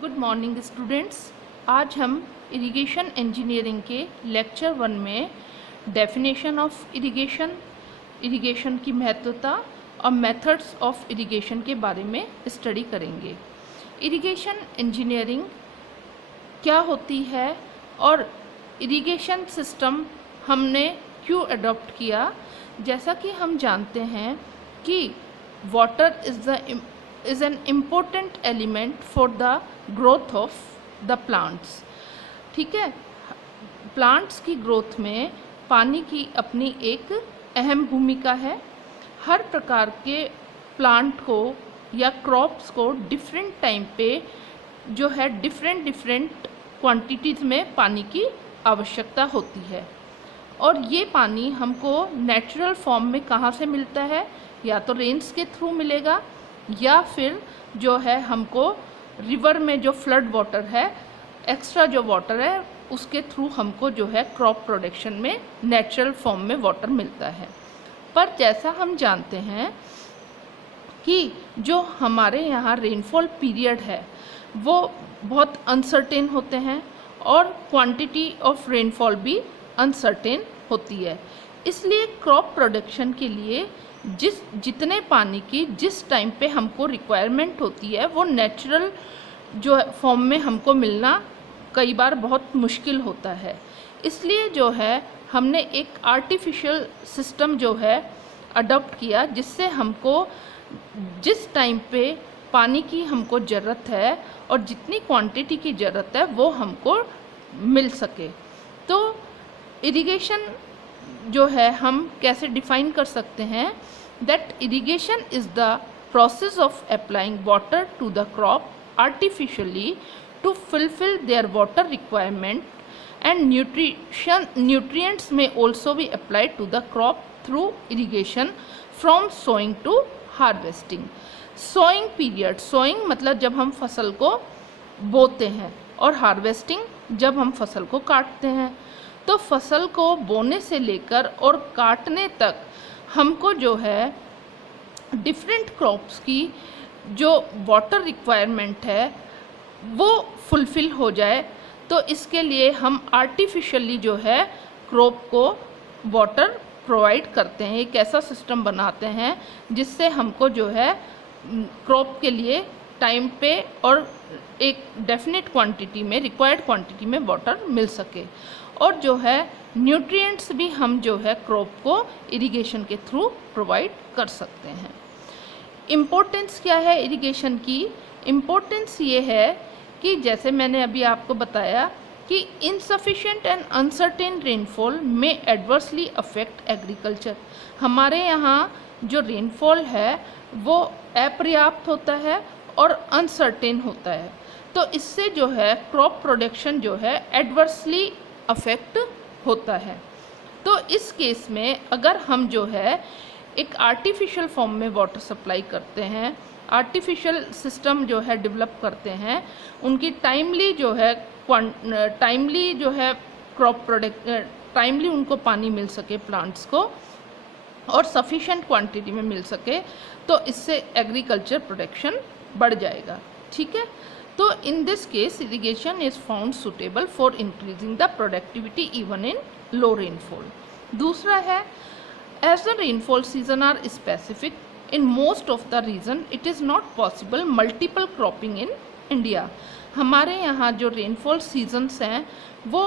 Good morning students. आज हम irrigation engineering के लेक्चर 1 में डेफिनेशन ऑफ इरिगेशन, इरिगेशन की महत्वता और मेथड्स ऑफ इरिगेशन के बारे में स्टडी करेंगे। इरिगेशन इंजीनियरिंग क्या होती है और इरिगेशन सिस्टम हमने क्यों अडॉप्ट किया। जैसा कि हम जानते हैं कि water is an important element for the growth of the plants। ठीक है, प्लांट्स की ग्रोथ में पानी की अपनी एक अहम भूमिका है। हर प्रकार के प्लांट को या क्रॉप्स को डिफरेंट टाइम पे जो है डिफरेंट क्वांटिटीज़ में पानी की आवश्यकता होती है और ये पानी हमको नेचुरल फॉर्म में कहाँ से मिलता है, या तो रेन्स के थ्रू मिलेगा या फिर जो है हमको रिवर में जो फ्लड वाटर है, एक्स्ट्रा जो वाटर है, उसके थ्रू हमको जो है क्रॉप प्रोडक्शन में नेचुरल फॉर्म में वाटर मिलता है। पर जैसा हम जानते हैं कि जो हमारे यहाँ रेनफॉल पीरियड है वो बहुत अनसर्टेन होते हैं और क्वांटिटी ऑफ रेनफॉल भी अनसर्टेन होती है। इसलिए क्रॉप प्रोडक्शन के लिए जितने पानी की जिस टाइम पे हमको रिक्वायरमेंट होती है वो नेचुरल जो फॉर्म में हमको मिलना कई बार बहुत मुश्किल होता है। इसलिए जो है हमने एक आर्टिफिशियल सिस्टम जो है अडॉप्ट किया, जिससे हमको जिस टाइम पे पानी की हमको ज़रूरत है और जितनी क्वांटिटी की ज़रूरत है वो हमको मिल सके। तो इरिगेशन जो है हम कैसे डिफाइन कर सकते हैं, that irrigation is the process of applying water to the crop artificially to fulfil their water requirement and nutrients में ऑल्सो भी applied to the crop through irrigation from sowing to harvesting. Sowing period, sowing मतलब जब हम फसल को बोते हैं और हार्वेस्टिंग जब हम फसल को काटते हैं। तो फसल को बोने से लेकर और काटने तक हमको जो है डिफरेंट क्रॉप्स की जो वाटर रिक्वायरमेंट है वो फुलफ़िल हो जाए, तो इसके लिए हम आर्टिफिशियली जो है क्रॉप को वाटर प्रोवाइड करते हैं। एक ऐसा सिस्टम बनाते हैं जिससे हमको जो है क्रॉप के लिए टाइम पे और एक डेफिनेट क्वांटिटी में, रिक्वायर्ड क्वांटिटी में वाटर मिल सके। और जो है न्यूट्रिएंट्स भी हम जो है क्रॉप को इरिगेशन के थ्रू प्रोवाइड कर सकते हैं। इम्पोर्टेंस क्या है इरिगेशन की? इम्पोर्टेंस ये है कि जैसे मैंने अभी आपको बताया कि इनसफिशिएंट एंड अनसर्टेन रेनफॉल में एडवर्सली अफेक्ट एग्रीकल्चर। हमारे यहाँ जो रेनफॉल है वो अपर्याप्त होता है और अनसर्टेन होता है, तो इससे जो है क्रॉप प्रोडक्शन जो है एडवर्सली अफेक्ट होता है। तो इस केस में अगर हम जो है एक आर्टिफिशियल फॉर्म में वाटर सप्लाई करते हैं, आर्टिफिशियल सिस्टम जो है डेवलप करते हैं, उनकी टाइमली जो है क्रॉप प्रोडक्ट टाइमली उनको पानी मिल सके प्लांट्स को और सफिशेंट क्वांटिटी में मिल सके, तो इससे एग्रीकल्चर प्रोडक्शन बढ़ जाएगा। ठीक है, तो in this case irrigation is found suitable for increasing the productivity even in low rainfall. दूसरा है, as the rainfall season are specific in most of the region it is not possible multiple cropping in India. हमारे यहाँ जो rainfall seasons हैं वो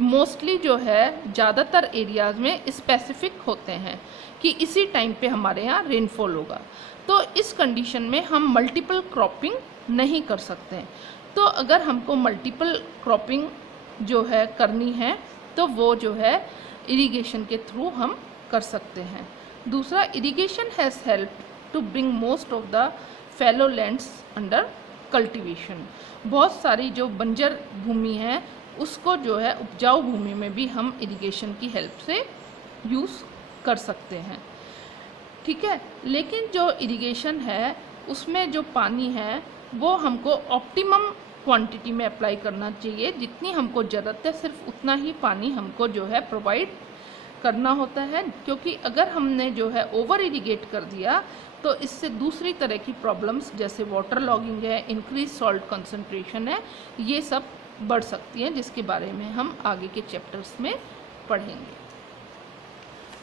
mostly जो है ज़्यादातर एरियाज़ में स्पेसिफिक होते हैं कि इसी टाइम पे हमारे यहाँ रेनफॉल होगा। तो इस कंडीशन में हम मल्टीपल क्रॉपिंग नहीं कर सकते। तो अगर हमको मल्टीपल क्रॉपिंग जो है करनी है तो वो जो है इरिगेशन के थ्रू हम कर सकते हैं। दूसरा, irrigation has help to bring most of the fallow lands under cultivation. बहुत सारी जो बंजर भूमि है उसको जो है उपजाऊ भूमि में भी हम इरिगेशन की हेल्प से यूज़ कर सकते हैं। ठीक है, लेकिन जो इरिगेशन है उसमें जो पानी है वो हमको ऑप्टिमम क्वांटिटी में अप्लाई करना चाहिए। जितनी हमको ज़रूरत है सिर्फ उतना ही पानी हमको जो है प्रोवाइड करना होता है, क्योंकि अगर हमने जो है ओवर इरिगेट कर दिया तो इससे दूसरी तरह की प्रॉब्लम्स जैसे वाटर लॉगिंग है, इंक्रीज सॉल्ट कंसंट्रेशन है, ये सब बढ़ सकती हैं, जिसके बारे में हम आगे के चैप्टर्स में पढ़ेंगे।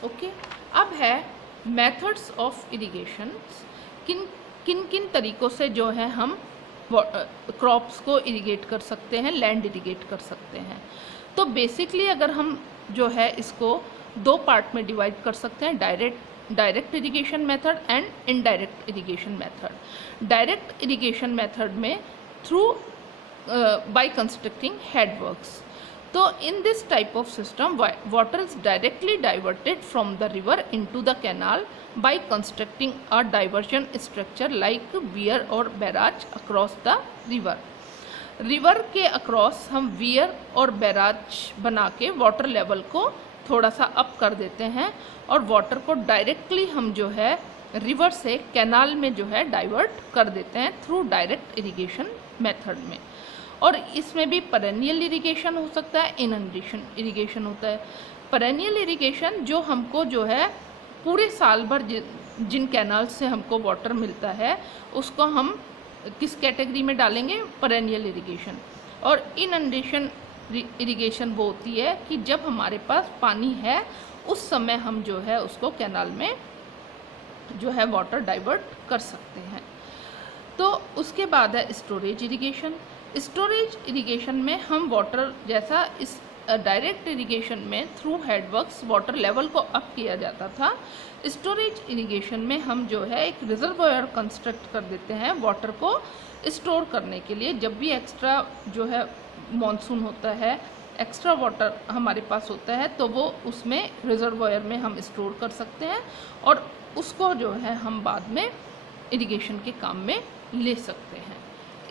ओके, अब है मेथड्स ऑफ इरिगेशन। किन किन किन तरीक़ों से जो है हम क्रॉप्स को इरिगेट कर सकते हैं, लैंड इरिगेट कर सकते हैं। तो बेसिकली अगर हम जो है इसको दो पार्ट में डिवाइड कर सकते हैं, direct irrigation method and indirect irrigation method. Direct irrigation method में थ्रू बाय कंस्ट्रक्टिंग हेडवर्क्स। तो in this type of system, water is directly diverted from the river into the canal by constructing a diversion structure like weir or barrage across the river. River के across हम wear और barrage बना के water level को थोड़ा सा up कर देते हैं और वाटर को डायरेक्टली हम जो है रिवर से कैनाल में जो है डाइवर्ट कर देते हैं थ्रू डायरेक्ट इरिगेशन मेथड में। और इसमें भी पेरेनियल इरिगेशन हो सकता है, इनंडेशन इरिगेशन होता है। पेरेनियल इरिगेशन जो हमको जो है पूरे साल भर जिन कैनाल से हमको वाटर मिलता है उसको हम किस कैटेगरी में डालेंगे, पेरेनियल इरिगेशन। और इनंडेशन इरिगेशन वो होती है कि जब हमारे पास पानी है उस समय हम जो है उसको कैनाल में जो है वाटर डाइवर्ट कर सकते हैं। तो उसके बाद है स्टोरेज इरिगेशन। स्टोरेज इरिगेशन में हम वाटर जैसा इस डायरेक्ट इरिगेशन में थ्रू हेडवर्क्स वाटर लेवल को अप किया जाता था, स्टोरेज इरिगेशन में हम जो है एक रिजर्वोयर कंस्ट्रक्ट कर देते हैं वाटर को स्टोर करने के लिए। जब भी एक्स्ट्रा जो है मॉनसून होता है, एक्स्ट्रा वाटर हमारे पास होता है तो वो उसमें रिजर्वोयर में हम स्टोर कर सकते हैं और उसको जो है हम बाद में इरिगेशन के काम में ले सकते हैं।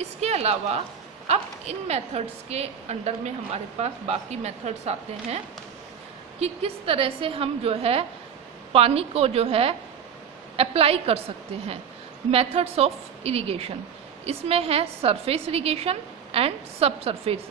इसके अलावा अब इन मेथड्स के अंडर में हमारे पास बाकी मेथड्स आते हैं कि किस तरह से हम जो है पानी को जो है अप्लाई कर सकते हैं। मेथड्स ऑफ इरिगेशन इसमें है सरफेस इरिगेशन एंड सब सरफेस